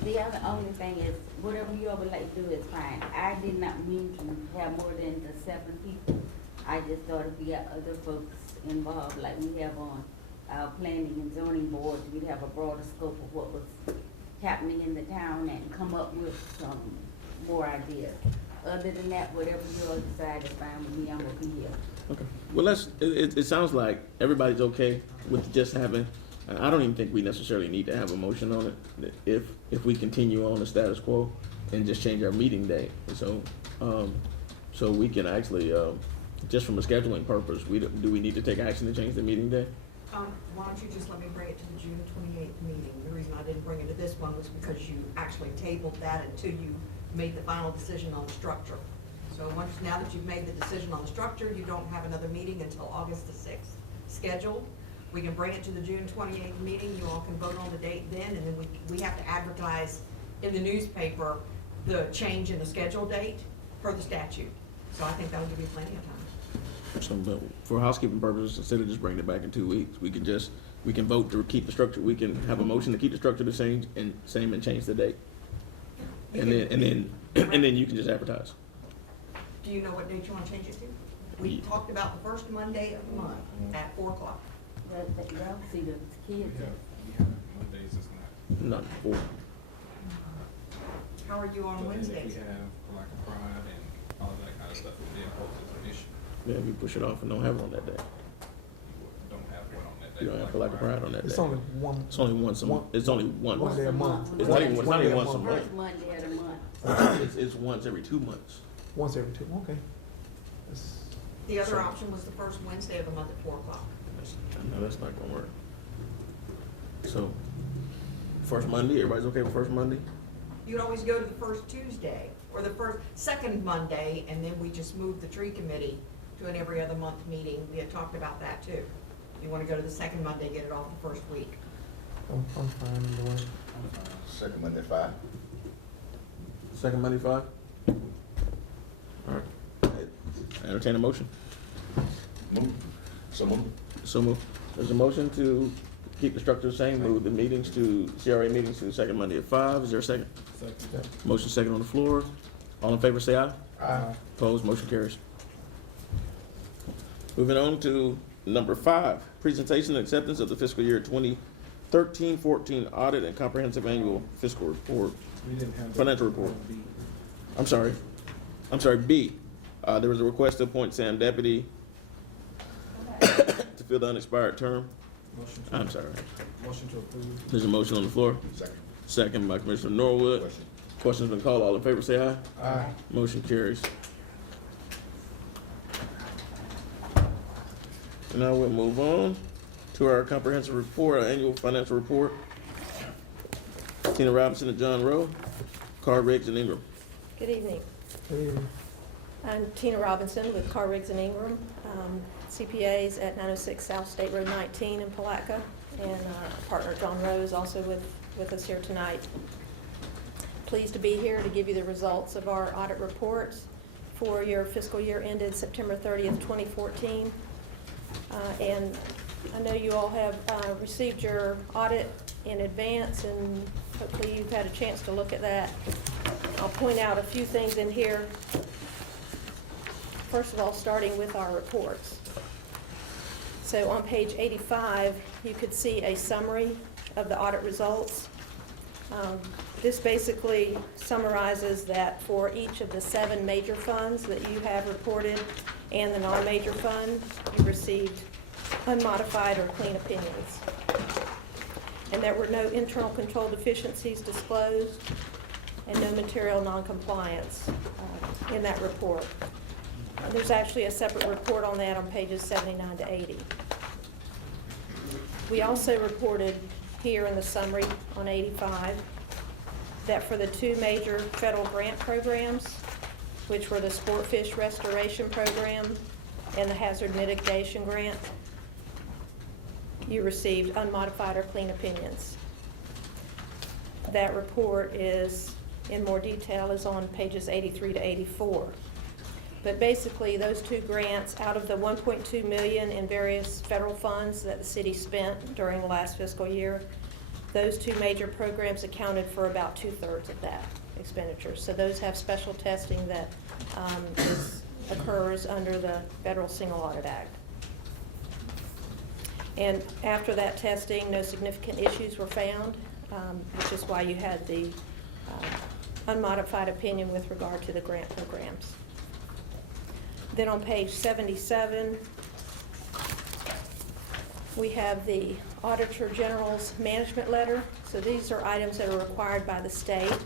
The other only thing is, whatever you all would like to do is fine. I did not mean to have more than the 7 people. I just thought if we got other folks involved, like we have on our planning and zoning board, we'd have a broader scope of what was happening in the town and come up with some more ideas. Other than that, whatever you all decide is fine with me, I'm gonna be here. Okay. Well, it sounds like everybody's okay with just having, I don't even think we necessarily need to have a motion on it if we continue on the status quo and just change our meeting day. So, so we can actually, just from a scheduling purpose, do we need to take action to change the meeting day? Why don't you just let me bring it to the June 28th meeting? The reason I didn't bring it to this one was because you actually tabled that until you made the final decision on the structure. So now that you've made the decision on the structure, you don't have another meeting until August the 6th scheduled. We can bring it to the June 28th meeting, you all can vote on the date then, and then we have to advertise in the newspaper the change in the schedule date per the statute. So I think that would give you plenty of time. So, but for housekeeping purposes, instead of just bringing it back in 2 weeks, we can vote to keep the structure, we can have a motion to keep the structure the same and change the date. And then you can just advertise. Do you know what date you want to change it to? We talked about the first Monday of the month at 4 o'clock. Well, y'all see the kids. Mondays is not. Not 4. How are you on But then if Wednesdays? we have like a pride and all that kind of stuff, it then poses an issue. Yeah, we push it off and don't have it on that day. You don't have one on that day. You don't have Black Pride on that day. It's only one. It's only once a month. It's only once. One day a month. It's not even once a month. First Monday of the month. It's once every 2 months. Once every 2, okay. That's- The other option was the first Wednesday of the month at 4 o'clock. No, that's not gonna work. So, first Monday, everybody's okay with first Monday? You'd always go to the first Tuesday, or the second Monday, and then we just moved the tree committee to an every other month meeting. We had talked about that too. You wanna go to the second Monday, get it off the first week. I'm fine either way. Second Monday, 5. Second Monday, 5? All right. I entertain a motion. Move. So move. So move. There's a motion to keep the structure the same, move the meetings to, CRA meetings to the second Monday at 5. Is there a second? Second. Motion second on the floor. All in favor, say aye. Aye. Opposed, motion carries. Moving on to number 5, presentation and acceptance of the fiscal year 2013-14 audit and comprehensive annual fiscal report, We didn't have. financial report. I'm sorry, B. There was a request to appoint Sam Deputy to fill the unexpired term. Motion I'm sorry. Motion to approve. There's a motion on the floor. Second. Second by Commissioner Norwood. Question. Question's been called. All in favor, say aye. Aye. Motion carries. And now we'll move on to our comprehensive report, our annual financial report. Tina Robinson and John Rowe, Carr, Riggs, and Ingram. Good evening. Hey, I'm Tina Robinson with Carr, Riggs & Ingram. CPAs at 906 South State Road 19 in Palatka. And our partner John Rowe is also with us here tonight. Pleased to be here to give you the results of our audit reports for your fiscal year ended September 30th, 2014. And I know you all have received your audit in advance, and hopefully you've had a chance to look at that. I'll point out a few things in here. First of all, starting with our reports. So on page 85, you could see a summary of the audit results. This basically summarizes that for each of the 7 major funds that you have reported and the non-major fund, you received unmodified or clean opinions. And there were no internal control deficiencies disclosed and no material noncompliance in that report. There's actually a separate report on that on pages 79 to 80. We also reported here in the summary on 85 that for the 2 major federal grant programs, which were the Sport Fish Restoration Program and the Hazard Mitigation Grant, you received unmodified or clean opinions. That report is, in more detail, is on pages 83 to 84. But basically, those 2 grants, out of the $1.2 million in various federal funds that the city spent during the last fiscal year, those 2 major programs accounted for about 2/3 of that expenditure. So those have special testing that occurs under the Federal Single Audit Act. And after that testing, no significant issues were found, which is why you had the unmodified opinion with regard to the grant programs. Then on page 77, we have the Auditor General's management letter. So these are items that are required by the state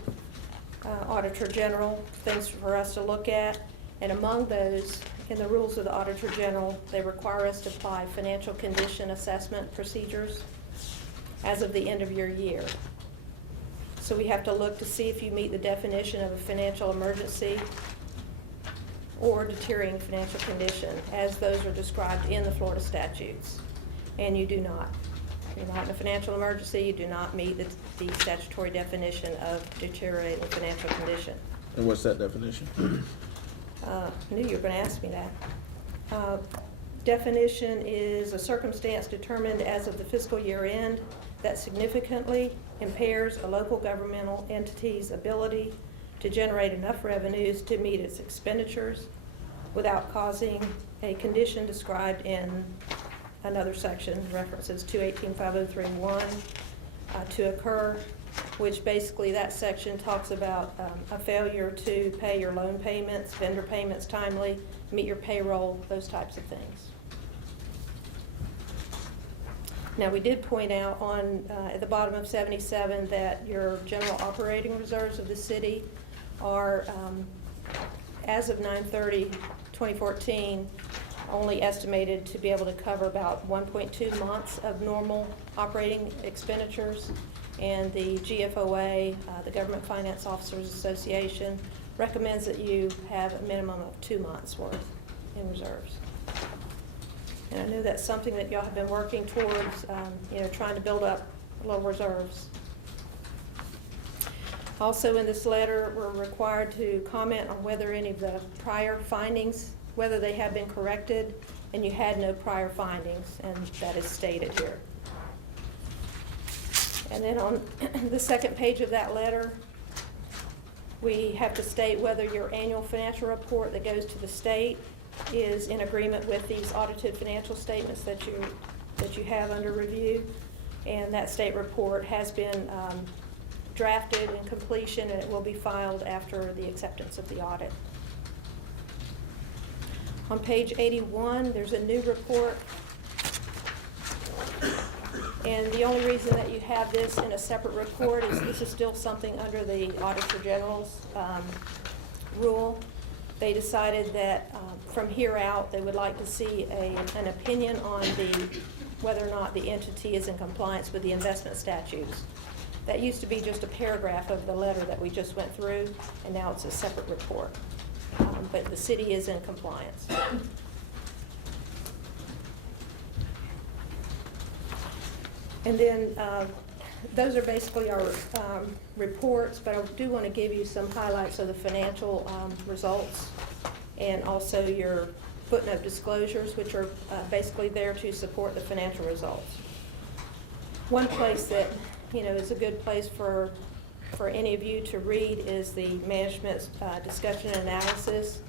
Auditor General, things for us to look at. And among those, in the rules of the Auditor General, they require us to apply financial condition assessment procedures as of the end of your year. So we have to look to see if you meet the definition of a financial emergency or deteriorating financial condition, as those are described in the Florida statutes. And you do not. You're not in a financial emergency, you do not meet the statutory definition of deteriorating financial condition. And what's that definition? I knew you were going to ask me that. Definition is a circumstance determined as of the fiscal year end that significantly impairs a local governmental entity's ability to generate enough revenues to meet its expenditures without causing a condition described in another section, references 218-5031, to occur, which basically that section talks about a failure to pay your loan payments, vendor payments timely, meet your payroll, those types of things. Now, we did point out on at the bottom of 77 that your general operating reserves of the city are, as of 9/30/2014, only estimated to be able to cover about 1.2 months of normal operating expenditures. And the GFOA, the Government Finance Officers Association, recommends that you have a minimum of 2 months worth in reserves. And I know that's something that y'all have been working towards, trying to build up little reserves. Also in this letter, we're required to comment on whether any of the prior findings, whether they have been corrected, and you had no prior findings, and that is stated here. And then on the second page of that letter, we have to state whether your annual financial report that goes to the state is in agreement with these audited financial statements that you have under review. And that state report has been drafted in completion, and it will be filed after the acceptance of the audit. On page 81, there's a new report. And the only reason that you have this in a separate report is this is still something under the Auditor General's rule. They decided that from here out, they would like to see an opinion on whether or not the entity is in compliance with the investment statutes. That used to be just a paragraph of the letter that we just went through, and now it's a separate report. But the city is in compliance. And then, those are basically our reports, but I do want to give you some highlights of the financial results and also your footnote disclosures, which are basically there to support the financial results. One place that, is a good place for any of you to read is the management's discussion and analysis,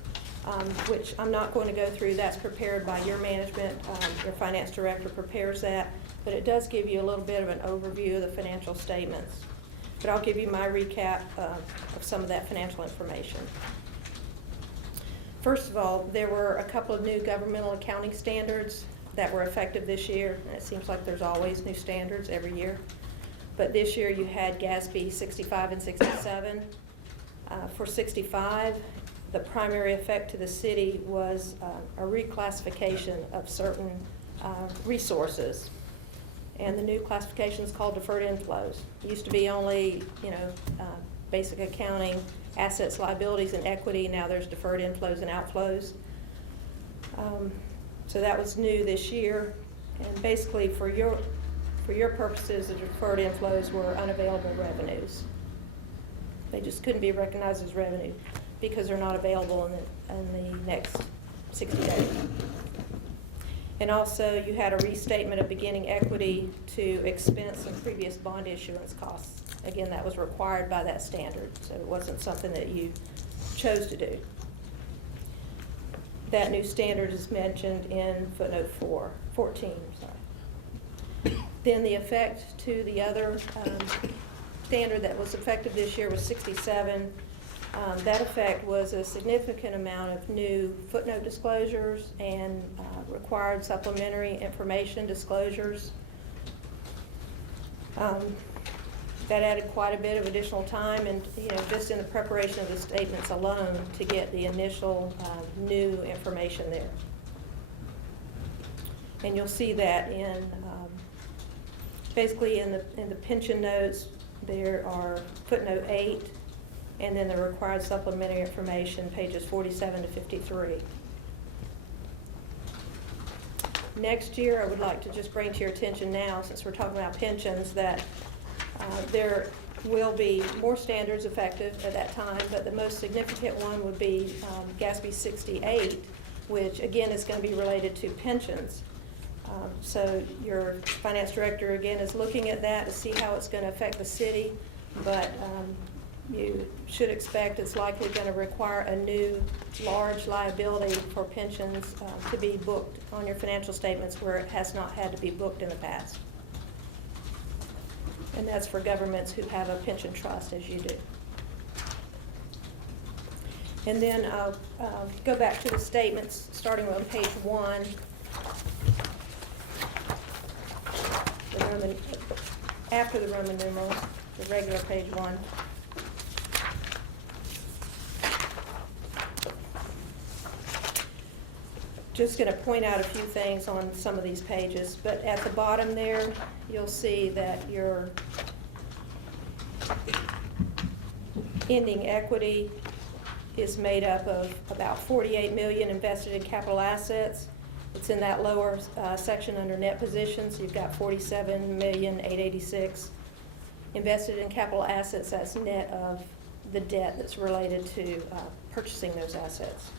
which I'm not going to go through. That's prepared by your management. Your finance director prepares that, but it does give you a little bit of an overview of the financial statements. But I'll give you my recap of some of that financial information. First of all, there were a couple of new governmental accounting standards that were effective this year. And it seems like there's always new standards every year. But this year you had GASB 65 and 67. For 65, the primary effect to the city was a reclassification of certain resources. And the new classification is called deferred inflows. It used to be only, basic accounting, assets, liabilities, and equity. Now there's deferred inflows and outflows. So that was new this year. And basically for your purposes, the deferred inflows were unavailable revenues. They just couldn't be recognized as revenue because they're not available in the next 60 days. And also you had a restatement of beginning equity to expense some previous bond issuance costs. Again, that was required by that standard, so it wasn't something that you chose to do. That new standard is mentioned in footnote 14. Then the effect to the other standard that was effective this year was 67. That effect was a significant amount of new footnote disclosures and required supplementary information disclosures. That added quite a bit of additional time and, just in the preparation of the statements alone to get the initial new information there. And you'll see that in, basically in the pension notes, there are footnote 8, and then the required supplementary information, pages 47 to 53. Next year, I would like to just bring to your attention now, since we're talking about pensions, that there will be more standards effective at that time, but the most significant one would be GASB 68, which again is going to be related to pensions. So your finance director again is looking at that to see how it's going to affect the city, but you should expect it's likely going to require a new large liability for pensions to be booked on your financial statements where it has not had to be booked in the past. And that's for governments who have a pension trust, as you do. And then I'll go back to the statements, starting on page 1. After the Roman numerals, the regular page 1. Just going to point out a few things on some of these pages, but at the bottom there, you'll see that your ending equity is made up of about $48 million invested in capital assets. It's in that lower section under net positions. You've got $47,886,000 invested in capital assets. That's net of the debt that's related to purchasing those assets.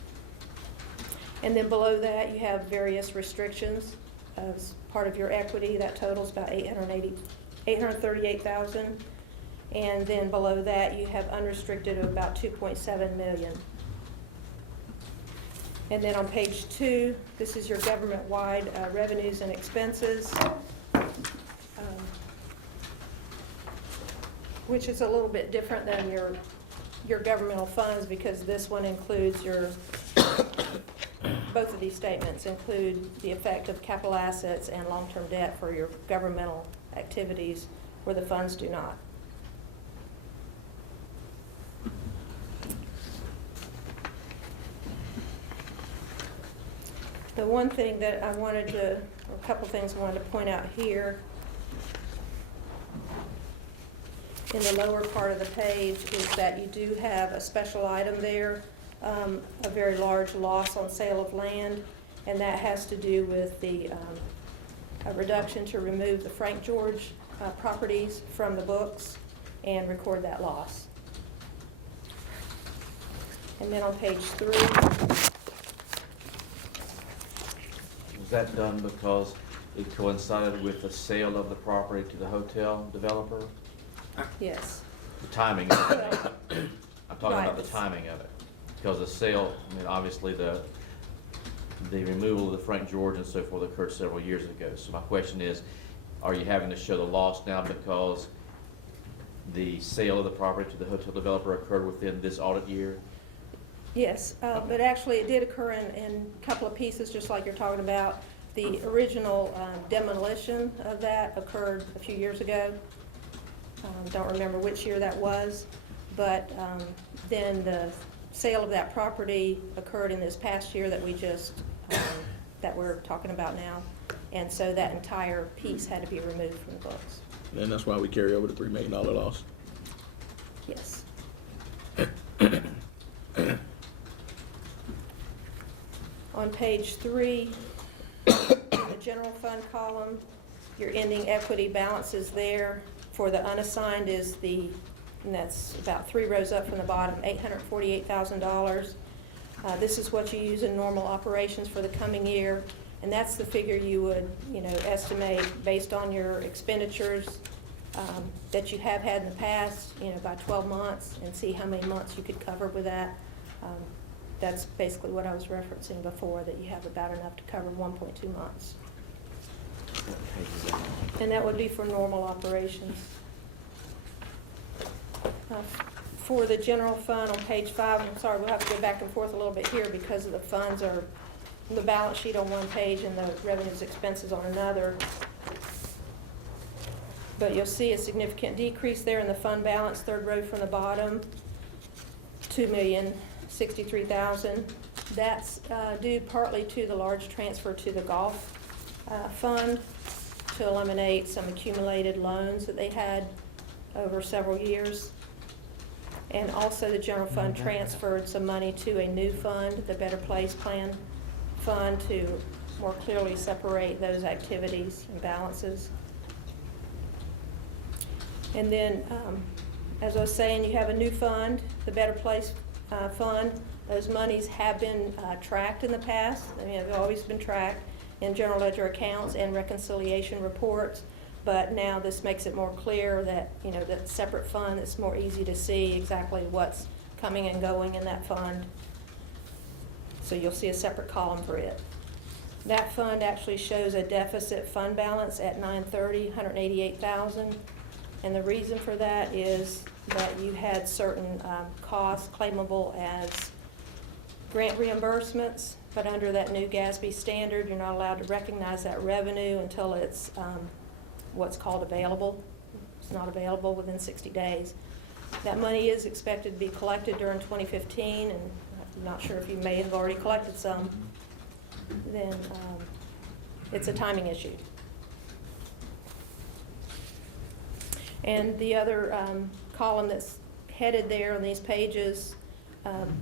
And then below that, you have various restrictions as part of your equity. That totals about $838,000. And then below that, you have unrestricted of about $2.7 million. And then on page 2, this is your government-wide revenues and expenses, which is a little bit different than your governmental funds, because this one includes both of these statements include the effect of capital assets and long-term debt for your governmental activities where the funds do not. The one thing that I wanted to, or a couple things I wanted to point out here in the lower part of the page is that you do have a special item there, a very large loss on sale of land, and that has to do with the a reduction to remove the Frank George properties from the books and record that loss. And then on page 3, Was that done because it coincided with the sale of the property to the hotel developer? yes. The timing of it. I'm talking about the Right. timing of it. Because the sale, I mean, obviously the removal of the Frank George and so forth occurred several years ago. So my question is, are you having to show the loss now because the sale of the property to the hotel developer occurred within this audit year? Yes, but actually it did occur in a couple of pieces, just like you're talking about. The original demolition of that occurred a few years ago. Don't remember which year that was, but then the sale of that property occurred in this past year that we just, that we're talking about now. And so that entire piece had to be removed from the books. And that's why we carry over the $3 million loss. Yes. On page 3, in the general fund column, your ending equity balance is there. For the unassigned is and that's about 3 rows up from the bottom, $848,000. This is what you use in normal operations for the coming year, and that's the figure you would, estimate based on your expenditures that you have had in the past, by 12 months, and see how many months you could cover with that. That's basically what I was referencing before, that you have about enough to cover 1.2 months. And that would be for normal operations. For the general fund on page 5, I'm sorry, we'll have to go back and forth a little bit here because of the funds are the balance sheet on one page and the revenues expenses on another. But you'll see a significant decrease there in the fund balance, 3rd row from the bottom, $2,063,000. That's due partly to the large transfer to the golf fund to eliminate some accumulated loans that they had over several years. And also the general fund transferred some money to a new fund, the Better Place Plan Fund, to more clearly separate those activities and balances. And then, as I was saying, you have a new fund, the Better Place Fund. Those monies have been tracked in the past. I mean, they've always been tracked in general ledger accounts and reconciliation reports. But now this makes it more clear that, that separate fund, it's more easy to see exactly what's coming and going in that fund. So you'll see a separate column for it. That fund actually shows a deficit fund balance at 9/30, $188,000. And the reason for that is that you had certain costs claimable as grant reimbursements, but under that new GASB standard, you're not allowed to recognize that revenue until it's what's called available. It's not available within 60 days. That money is expected to be collected during 2015, and I'm not sure if you may have already collected some. Then it's a timing issue. And the other column that's headed there on these pages,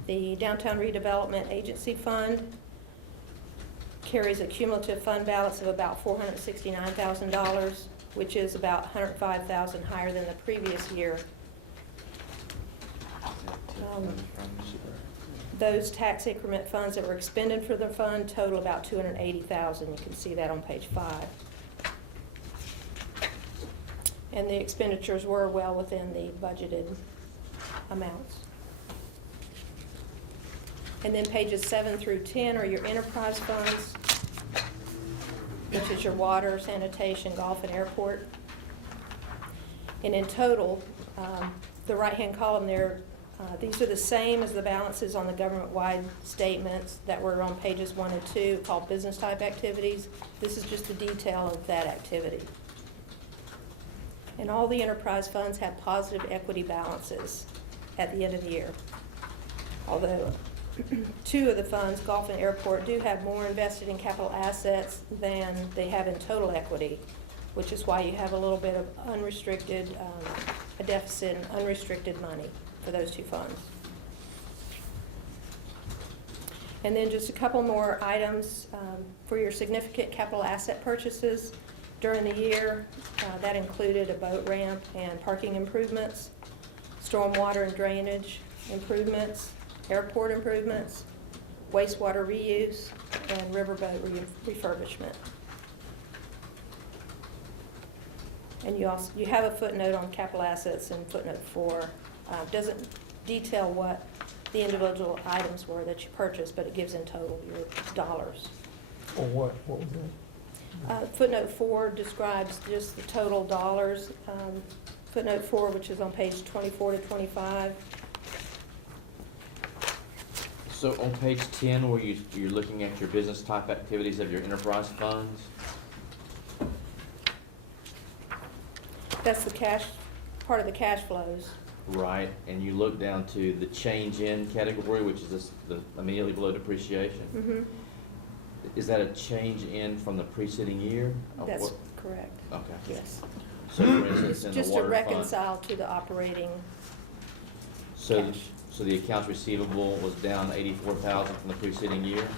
the Downtown Redevelopment Agency Fund carries a cumulative fund balance of about $469,000, which is about $105,000 higher than the previous year. Those tax increment funds that were expended for the fund total about $280,000. You can see that on page 5. And the expenditures were well within the budgeted amounts. And then pages 7 through 10 are your enterprise funds, which is your water, sanitation, golf, and airport. And in total, the right-hand column there, these are the same as the balances on the government-wide statements that were on pages 1 and 2 called business type activities. This is just a detail of that activity. And all the enterprise funds have positive equity balances at the end of the year. Although 2 of the funds, golf and airport, do have more invested in capital assets than they have in total equity, which is why you have a little bit of unrestricted, a deficit in unrestricted money for those 2 funds. And then just a couple more items for your significant capital asset purchases. during the year. That included a boat ramp and parking improvements, stormwater and drainage improvements, airport improvements, wastewater reuse, and riverboat refurbishment. And you have a footnote on capital assets in footnote 4. Doesn't detail what the individual items were that you purchased, but it gives in total your dollars. Or what was that? Footnote 4 describes just the total dollars. Footnote 4, which is on page 24 to 25. So on page 10, where you're looking at your business type activities of your enterprise funds, That's the cash, part of the cash flows. right, and you look down to the change in category, which is this, the immediately below depreciation. Mm-hmm. Is that a change in from the preceding year? Of That's what- correct. Okay. Yes. So for instance, in the Just to water fund, reconcile to the operating so, cash. so the accounts receivable was down 84,000 from the preceding year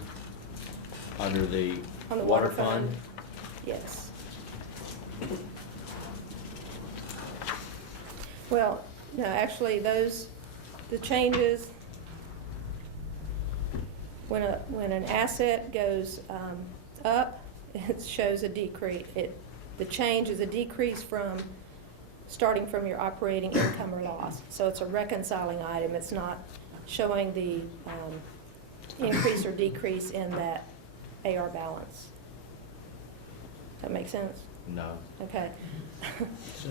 under the On the water fund? Yes. Well, no, actually, the changes, when an asset goes up, it shows a decrease. The change is a decrease starting from your operating income or loss. So it's a reconciling item. It's not showing the increase or decrease in that AR balance. That make sense? No. Okay.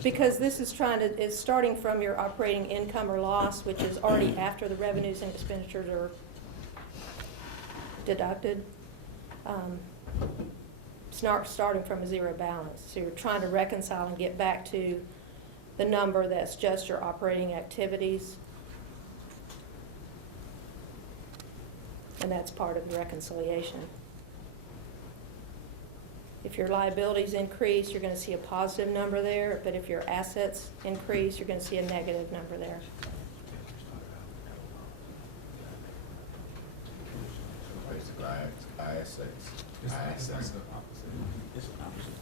Because this is it's starting from your operating income or loss, which is already after the revenues and expenditures are deducted. It's not starting from a zero balance. So you're trying to reconcile and get back to the number that's just your operating activities. And that's part of the reconciliation. If your liabilities increase, you're going to see a positive number there, but if your assets increase, you're going to see a negative number there. Basically, assets. It's Assets. the opposite. It's the opposite.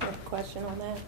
You have a question on that?